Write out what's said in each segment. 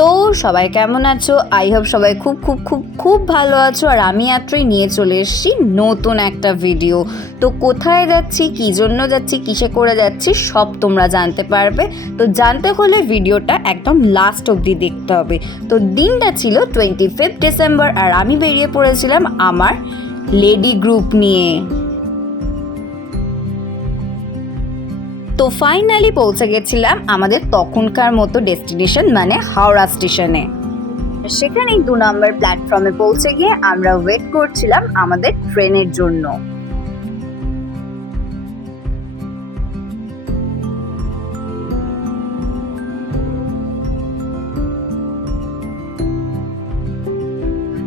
তো সবাই কেমন আছো? আই হোপ সবাই খুব খুব খুব খুব ভালো আছো। আর আমি আত্রই নিয়ে চলে এসেছি নতুন একটা ভিডিও। তো কোথায় যাচ্ছি, কী জন্য যাচ্ছি, কিসে করে যাচ্ছি সব তোমরা জানতে পারবে। তো জানতে হলে ভিডিওটা একদম লাস্ট অবধি দেখতে হবে। তো দিনটা ছিল 25 ডিসেম্বর আর আমি বেরিয়ে পড়েছিলাম আমার লেডি গ্রুপ নিয়ে। তো ফাইনালি পৌঁছে গেছিলাম আমাদের তখনকার মতো ডেস্টিনেশন মানে হাওড়া স্টেশনে। সেখানেই 2 নম্বর প্ল্যাটফর্মে পৌঁছে গিয়ে আমরা ওয়েট করছিলাম আমাদের ট্রেনের জন্য।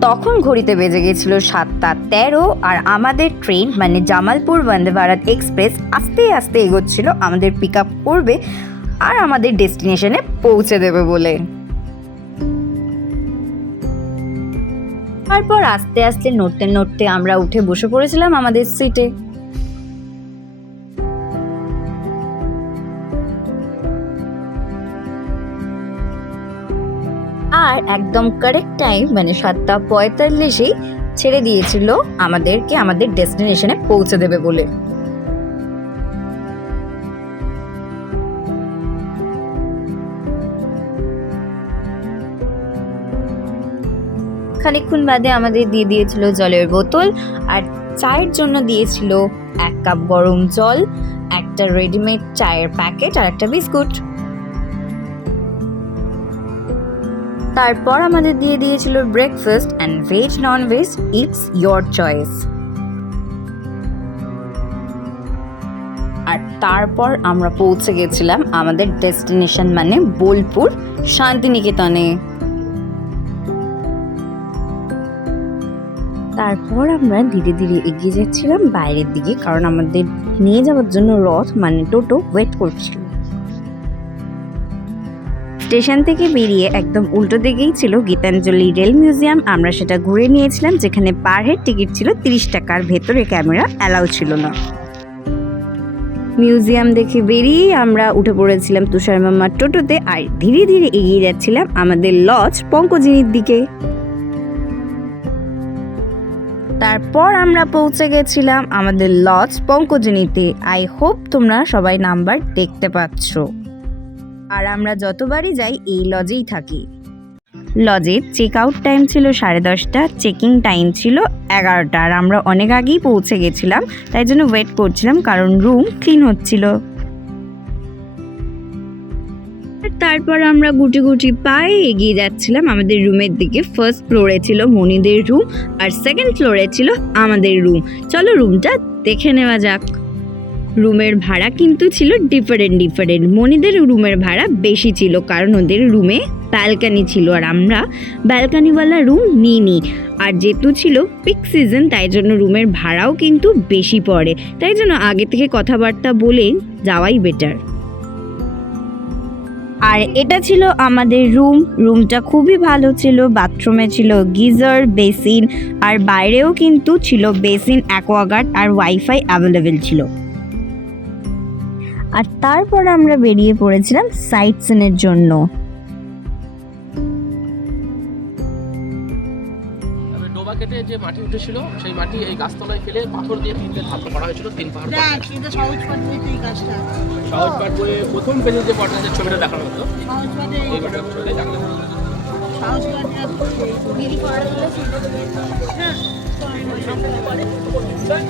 তখন ঘড়িতে বেজে গেছিল 7:13 আর আমাদের ট্রেন মানে জামালপুর বন্দে ভারত এক্সপ্রেস আস্তে আস্তে এগোচ্ছিল আমাদের পিক আপ করবে আর আমাদের ডেস্টিনেশনে পৌঁছে দেবে বলে। তারপর আস্তে আস্তে নড়তে নড়তে আমরা উঠে বসে পড়েছিলাম আমাদের সিটে। আর একদম কারেক্ট টাইম মানে 7:45 ছেড়ে দিয়েছিল আমাদেরকে আমাদের ডেস্টিনেশনে পৌঁছে দেবে বলে। খানিকক্ষণ বাদে আমাদের দিয়ে দিয়েছিল জলের বোতল আর চায়ের জন্য দিয়েছিল 1 কাপ গরম জল, একটা রেডিমেড চায়ের প্যাকেট আর একটা বিস্কুট। তারপর আমাদের দিয়ে দিয়েছিল breakfast and veg non veg it's your choice. আর তারপর আমরা পৌঁছে গেছিলাম আমাদের ডেস্টিনেশন মানে বোলপুর শান্তিনিকেতনে। তারপর আমরা ধীরে ধীরে এগিয়ে যাচ্ছিলাম বাইরের দিকে, কারণ আমাদের নিয়ে যাওয়ার জন্য রথ মানে টোটো ওয়েট করছিল। স্টেশন থেকে বেরিয়ে একদম উল্টো দিকেই ছিল গীতাঞ্জলি রেল মিউজিয়াম। আমরা সেটা ঘুরে নিয়েছিলাম, যেখানে পার হেড টিকিট ছিল 30 টাকার, ভেতরে ক্যামেরা অ্যালাউ ছিল না। মিউজিয়াম দেখে বেরিয়ে আমরা উঠে পড়েছিলাম তুষার মামার টোটোতে আর ধীরে ধীরে এগিয়ে যাচ্ছিলাম আমাদের লজ পঙ্কজিনীর দিকে। তারপর আমরা পৌঁছে গেছিলাম আমাদের লজ পঙ্কজিনীতে। আই হোপ তোমরা সবাই নাম্বার দেখতে পাচ্ছ। আর আমরা যতবারই যাই এই লজেই থাকি। লজের চেক আউট টাইম ছিল 10:30, চেকিং টাইম ছিল 11টা। আর আমরা অনেক আগেই পৌঁছে গেছিলাম, তাই জন্য ওয়েট করছিলাম কারণ রুম ক্লিন হচ্ছিল। তারপর আমরা গুটি গুটি পায়ে এগিয়ে যাচ্ছিলাম আমাদের রুমের দিকে। ফার্স্ট ফ্লোরে ছিল মনিদের রুম আর সেকেন্ড ফ্লোরে ছিল আমাদের রুম। চলো রুমটা দেখে নেওয়া যাক। রুমের ভাড়া কিন্তু ছিল ডিফারেন্ট। মনিদের রুমের ভাড়া বেশি ছিল কারণ ওদের রুমে ব্যালকানি ছিল আর আমরা ব্যালকানিওয়ালা রুম নিইনি। আর যেহেতু ছিল পিক সিজন তাই জন্য রুমের ভাড়াও কিন্তু বেশি পড়ে, তাই জন্য আগে থেকে কথাবার্তা বলে যাওয়াই বেটার। আর এটা ছিল আমাদের রুমটা খুবই ভালো ছিল। বাথরুমে ছিল গিজার, বেসিন আর বাইরেও কিন্তু ছিল বেসিন, অ্যাকোয়াগার্ড আর ওয়াইফাই অ্যাভেলেবেল ছিল। আর তারপর আমরা বেরিয়ে পড়েছিলাম সাইট সিনের জন্য। ডোবা কেটে যে মাটি উঠেছিল সেই মাটি এই গাছতলায় ফেলে পাথর দিয়ে 3টে ধাপ করা হয়েছিল, 3 পাহাড়। সহজ পাঠ বইয়ে প্রথম পেজে যে পটনাথের ছবিটা দেখানো হতো এই পাঠে চলে দেখলাম।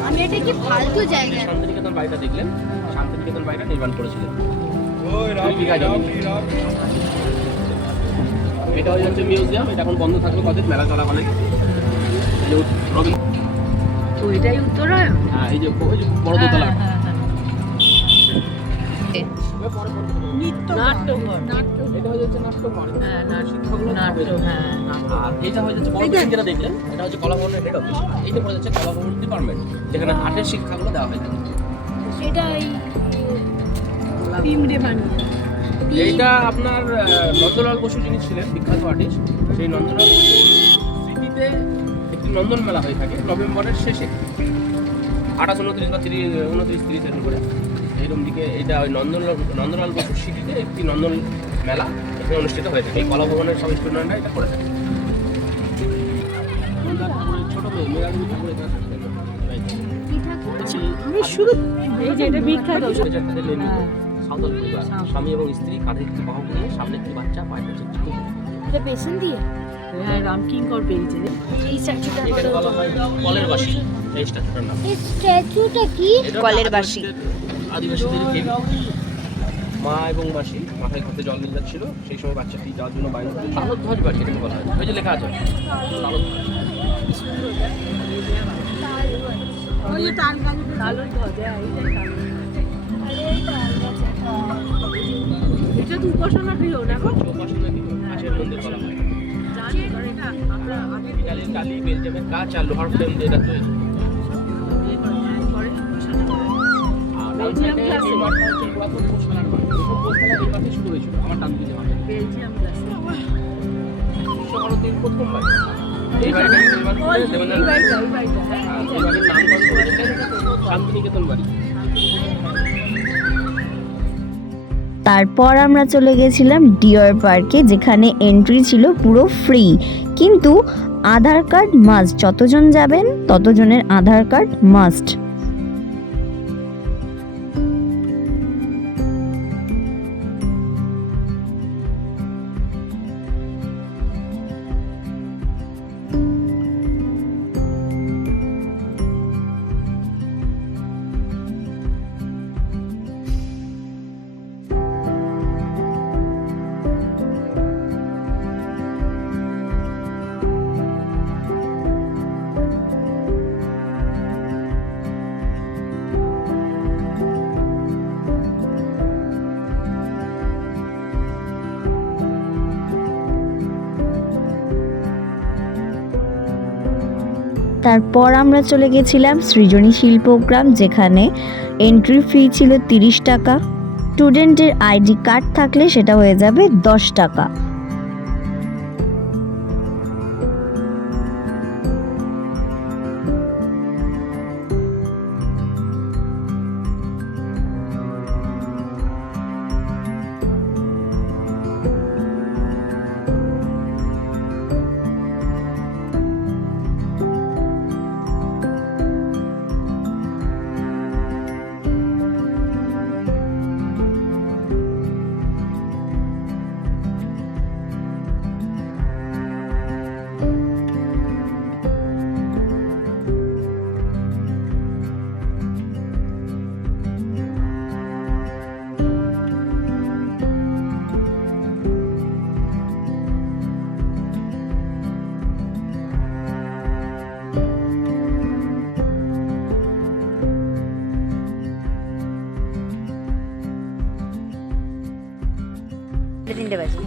আমি এটা কি ফালতু জায়গা। শান্তিনিকেতন বাড়িটা দেখলেন, শান্তিনিকেতন বাড়িটা নির্মাণ করেছিলেন 2 বিঘা জমি। এটা হয়ে যাচ্ছে মিউজিয়াম, এটা এখন বন্ধ থাকবে কদিন মেলা চলাকালে। ওইটাই উত্তরায়ণ। হ্যাঁ, এই যে বড় দোতলা এটা হয়ে যাচ্ছে নাট্যঘর। আর এটা হয়ে যাচ্ছে বড় বিল্ডিং যেটা দেখলেন, এটা হচ্ছে কলা ভবনের হেড অফিস। এইটা হয়ে যাচ্ছে কলা ভবন ডিপার্টমেন্ট, যেখানে আর্টের শিক্ষাগুলো দেওয়া হয়ে থাকে। এটা পিমড়ে বানিয়ে এইটা আপনার নন্দলাল বসু যিনি ছিলেন বিখ্যাত আর্টিস্ট, সেই নন্দলাল বসু স্মৃতিতে একটি নন্দন মেলা হয়ে থাকে নভেম্বরের শেষে 28, 29 বা 29, 30 এর উপরে। এইরকম দিকে এটা ওই নন্দলাল বসুর স্মৃতিতে একটি নন্দন মেলা এখানে অনুষ্ঠিত হয়ে থাকে। এই কলা ভবনের সব স্টুডেন্টরা এটা করে থাকে। ছোট মেয়ে মেঘাদেবী ঠাকুর এখানে থাকতেন। আমি শুরু এই যে এটা বিখ্যাত সাঁওতাল পরিবার, স্বামী এবং স্ত্রী কাঁধে একটি বাহক নিয়ে সামনে একটি বাচ্চা পায়ে চিত্রিত। এটা পেছন দিয়ে হ্যাঁ রামকিঙ্কর পেয়েছে রে। এই স্ট্যাচুটা এখানে বলা হয় কলের বাসি, এই স্ট্যাচুটার নাম। এই স্ট্যাচুটা কি এটা কলের বাসি। আদিবাসীদের দেবী। মা এবং মাসি মাথায় ঘরতে জল নিয়ে যাচ্ছিল, সেই সময় বাচ্চাটি যাওয়ার জন্য বাইরে তালধ্বজ বাসি এটাকে বলা হয়। ওই যে লেখা আছে তালধ্বজ। ওই যে তাল গাছ তালর ধ্বজা এইটাই তাল। এটা তো উপাসনা গৃহ না গো। উপাসনা গৃহ, কাঠের মন্দির বলা হয়। জানি করে এটা আমরা আগে ইটালির টালি, বেলজিয়ামের কাঁচ আর লোহার ফ্রেম দিয়ে এটা তৈরি। করে উপাসনা করে। আর বেলজিয়াম ক্লাসে। এই মাঠটা হচ্ছে পুরাতন পৌষমেলার মাঠ। প্রথম পৌষমেলা এই মাঠে শুরু হয়েছিল, আমার ডান দিকে মাঠে। বেলজিয়াম ক্লাসে। বিশ্বভারতীর প্রথম বাড়ি। এই বাড়িটা দেবেন্দ্রনাথ এই বাড়িটা হ্যাঁ। এই বাড়ির নামকরণ করেছিলেন শান্তিনিকেতন বাড়ি। তারপর আমরা চলে গেছিলাম ডিয়ার পার্কে, যেখানে এন্ট্রি ছিল পুরো ফ্রি, কিন্তু আধার কার্ড মাস্ট। যতজন যাবেন ততজনের আধার কার্ড মাস্ট। তারপর আমরা চলে গেছিলাম সৃজনী শিল্পগ্রাম, যেখানে এন্ট্রি ফি ছিল 30 টাকা। স্টুডেন্টের আইডি কার্ড থাকলে সেটা হয়ে যাবে 10 টাকা। তিনটে বাজে।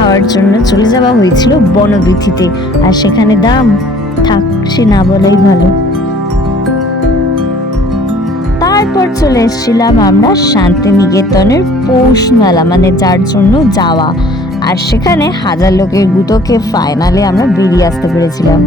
খাওয়ার জন্য চলে যাওয়া হয়েছিল বনবীথিতে, আর সেখানে দাম থাক সে না বলাই ভালো। তারপর চলে এসেছিলাম আমরা শান্তিনিকেতনের পৌষ মেলা, মানে যার জন্য যাওয়া, আর সেখানে হাজার লোকের গুটোকে ফাইনালে আমরা বেরিয়ে আসতে পেরেছিলাম।